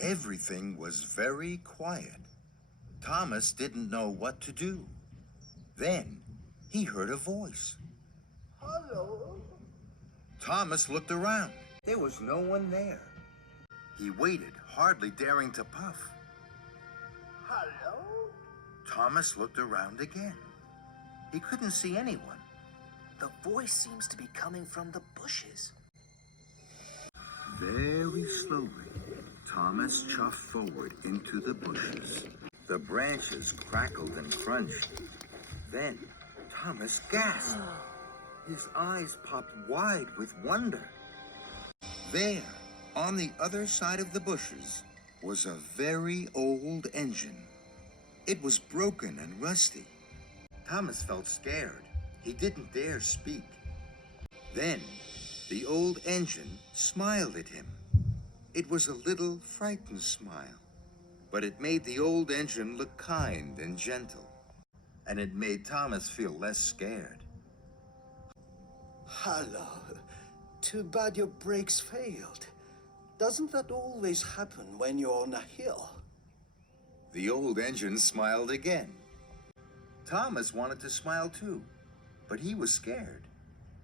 Everything was very quiet. Thomas didn't know what to do. Then he heard a voice. Hello? Thomas looked around. There was no one there. He waited, hardly daring to puff. Hello? Thomas looked around again. He couldn't see anyone. The voice seems to be coming from the bushes. Very slowly, Thomas chuffed forward into the bushes. The branches crackled and crunched. Then Thomas gasped. His eyes popped wide with wonder. There, on the other side of the bushes, was a very old engine. It was broken and rusty. Thomas felt scared. He didn't dare speak. Then, the old engine smiled at him. It was a little frightened smile, but it made the old engine look kind and gentle, and it made Thomas feel less scared. Hello. Too bad your brakes failed. Doesn't that always happen when you're on a hill? The old engine smiled again. Thomas wanted to smile too, but he was scared.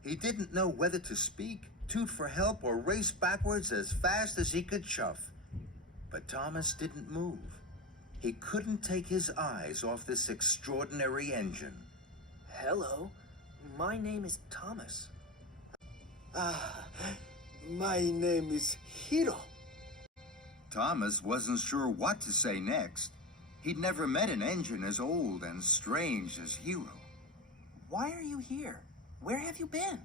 He didn't know whether to speak, toot for help, or race backwards as fast as he could chuff. But Thomas didn't move. He couldn't take his eyes off this extraordinary engine. Hello, my name is Thomas. My name is Hiro. Thomas wasn't sure what to say next. He'd never met an engine as old and strange as Hiro. Why are you here? Where have you been?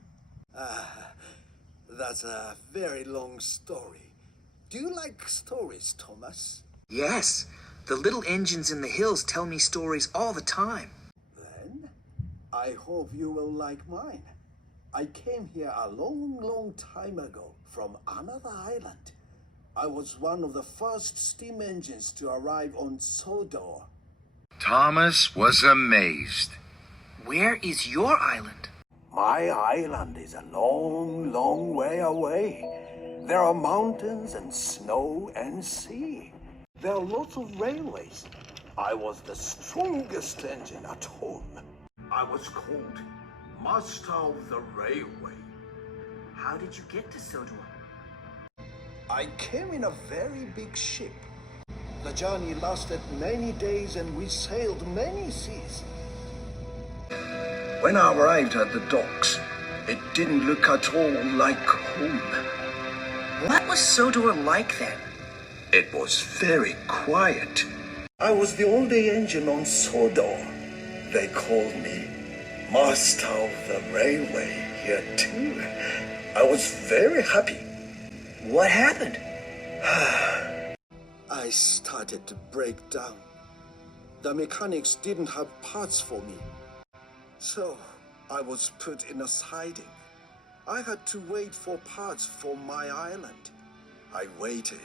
That's a very long story. Do you like stories, Thomas? Yes, the little engines in the hills tell me stories all the time. Then, I hope you will like mine. I came here a long time ago from another island. I was one of the first steam engines to arrive on Sodor. Thomas was amazed. Where is your island? My island is a long way away. There are mountains and snow and sea. There are lots of railways. I was the strongest engine at home. I was called Master of the Railway. How did you get to Sodor? I came in a very big ship. The journey lasted many days and we sailed many seas. When I arrived at the docks, it didn't look at all like home. What was Sodor like then? It was very quiet. I was the only engine on Sodor. They called me Master of the Railway here too. I was very happy. What happened? I started to break down. The mechanics didn't have parts for me. So I was put in a siding. I had to wait for parts for my island. I waited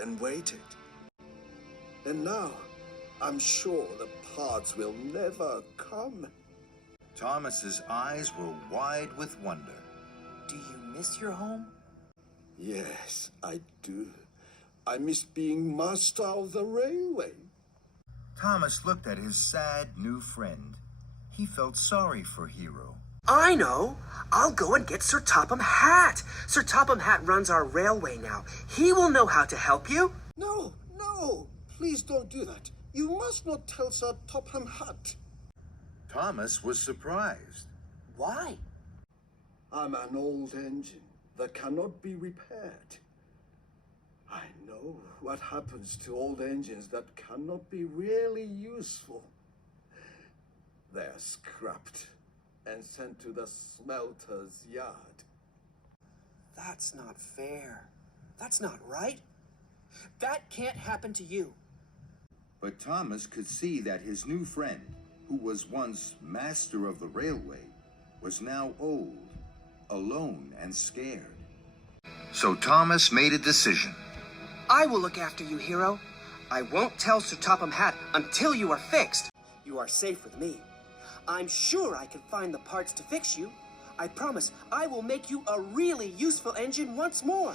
and waited. And now I'm sure the parts will never come. Thomas's eyes were wide with wonder. Do you miss your home? Yes, I do. I miss being master of the railway. Thomas looked at his sad new friend. He felt sorry for Hiro. I know. I'll go and get Sir Topham Hatt. Sir Topham Hatt runs our railway now. He will know how to help you. No, please don't do that. You must not tell Sir Topham Hatt. Thomas was surprised. Why? I'm an old engine that cannot be repaired. I know what happens to old engines that cannot be really useful. They're scrapped and sent to the smelter's yard. That's not fair. That's not right. That can't happen to you. But Thomas could see that his new friend, who was once master of the railway, was now old, alone, and scared. So Thomas made a decision. I will look after you, Hiro. I won't tell Sir Topham Hatt until you are fixed. You are safe with me. I'm sure I can find the parts to fix you. I promise I will make you a really useful engine once more.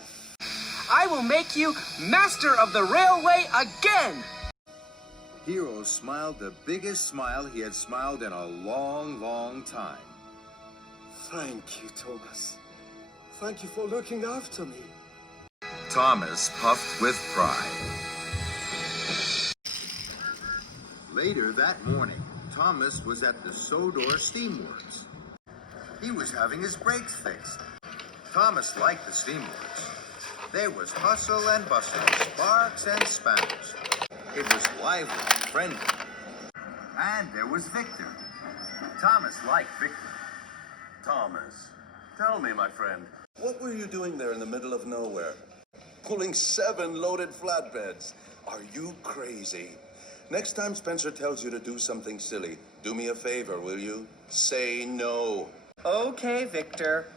I will make you master of the railway again! Hero smiled the biggest smile he had smiled in a long, long time. Thank you, Thomas. Thank you for looking after me. Thomas puffed with pride. Later that morning, Thomas was at the Sodor Steamworks. He was having his brakes fixed. Thomas liked the steamworks. There was hustle and bustle, sparks and spatters. It was lively and friendly. And there was Victor. Thomas liked Victor. Thomas, tell me, my friend. What were you doing there in the middle of nowhere? Pulling 7 loaded flatbeds. Are you crazy? Next time Spencer tells you to do something silly, do me a favor, will you? Say no. Okay, Victor.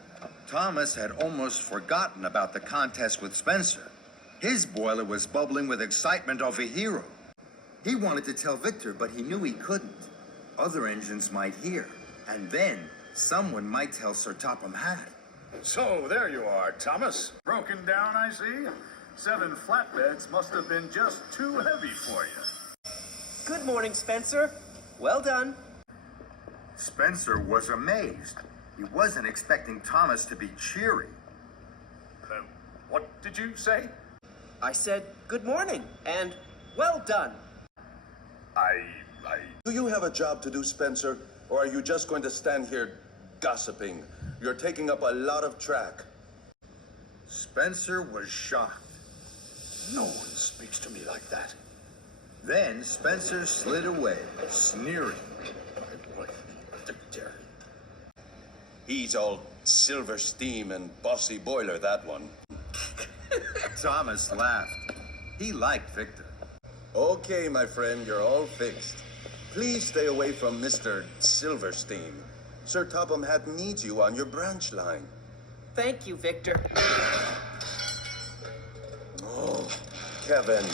Thomas had almost forgotten about the contest with Spencer. His boiler was bubbling with excitement over Hero. He wanted to tell Victor, but he knew he couldn't. Other engines might hear, and then someone might tell Sir Topham Hatt. So, there you are, Thomas. Broken down, I see. 7 flatbeds must have been just too heavy for you. Good morning, Spencer. Well done. Spencer was amazed. He wasn't expecting Thomas to be cheery. What did you say? I said good morning and well done. Do you have a job to do, Spencer? Or are you just going to stand here gossiping? You're taking up a lot of track. Spencer was shocked. No one speaks to me like that. Then Spencer slid away, sneering. He's all silver steam and bossy boiler, that one. Thomas laughed. He liked Victor. Okay, my friend, you're all fixed. Please stay away from Mr. Silverstein. Sir Topham Hatt needs you on your branch line. Thank you, Victor. Oh, Kevin.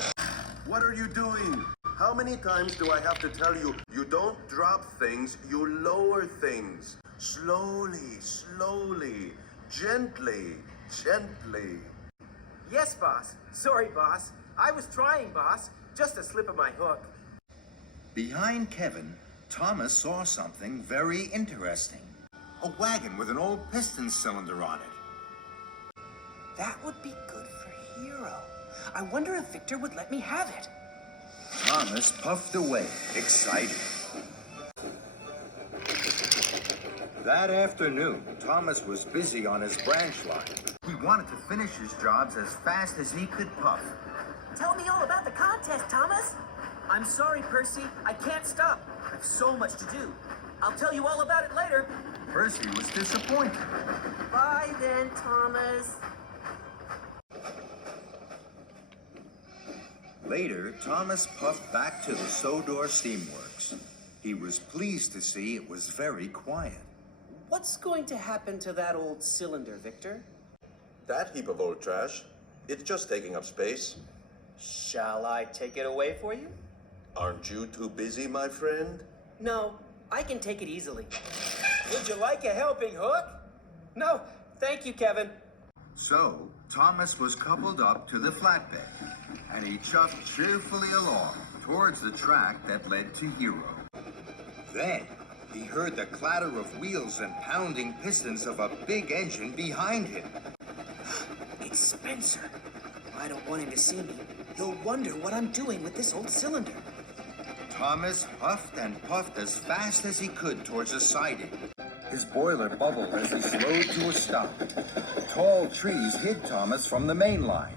What are you doing? How many times do I have to tell you, you don't drop things, you lower things. Slowly, slowly, gently, gently. Yes, boss. Sorry, boss. I was trying, boss. Just a slip of my hook. Behind Kevin, Thomas saw something very interesting. A wagon with an old piston cylinder on it. That would be good for Hero. I wonder if Victor would let me have it. Thomas puffed away, excited. That afternoon, Thomas was busy on his branch line. He wanted to finish his jobs as fast as he could puff. Tell me all about the contest, Thomas. I'm sorry, Percy. I can't stop. I've so much to do. I'll tell you all about it later. Percy was disappointed. Bye then, Thomas. Later, Thomas puffed back to the Sodor Steamworks. He was pleased to see it was very quiet. What's going to happen to that old cylinder, Victor? That heap of old trash, it's just taking up space. Shall I take it away for you? Aren't you too busy, my friend? No, I can take it easily. Would you like a helping hook? No, thank you, Kevin. So, Thomas was coupled up to the flatbed, and he chuffed cheerfully along towards the track that led to Hero. Then, he heard the clatter of wheels and pounding pistons of a big engine behind him. It's Spencer. I don't want him to see me. He'll wonder what I'm doing with this old cylinder. Thomas puffed and puffed as fast as he could towards the siding. His boiler bubbled as he slowed to a stop. Tall trees hid Thomas from the main line.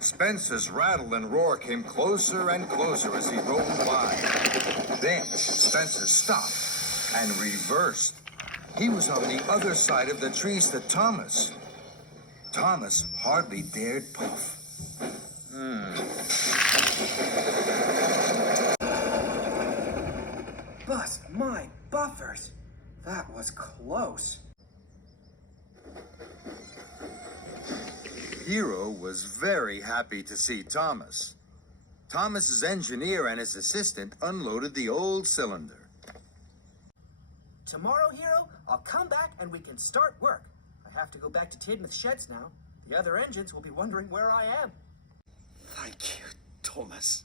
Spencer's rattle and roar came closer and closer as he rolled by. Then Spencer stopped and reversed. He was on the other side of the trees to Thomas. Thomas hardly dared puff. Bust my buffers. That was close. Hero was very happy to see Thomas. Thomas's engineer and his assistant unloaded the old cylinder. Tomorrow, Hero, I'll come back and we can start work. I have to go back to Tidmouth Sheds now. The other engines will be wondering where I am. Thank you, Thomas.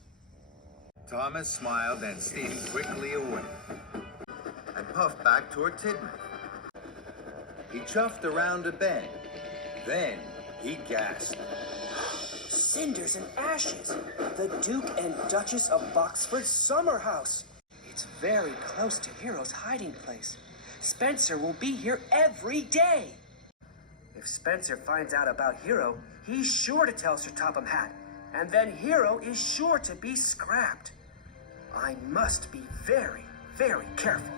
Thomas smiled and steamed quickly away and puffed back toward Tidmouth. He chuffed around a bend. Then he gasped. Cinders and ashes. The Duke and Duchess of Boxford's summer house. It's very close to Hero's hiding place. Spencer will be here every day. If Spencer finds out about Hero, he's sure to tell Sir Topham Hatt. And then Hero is sure to be scrapped. I must be very, very careful.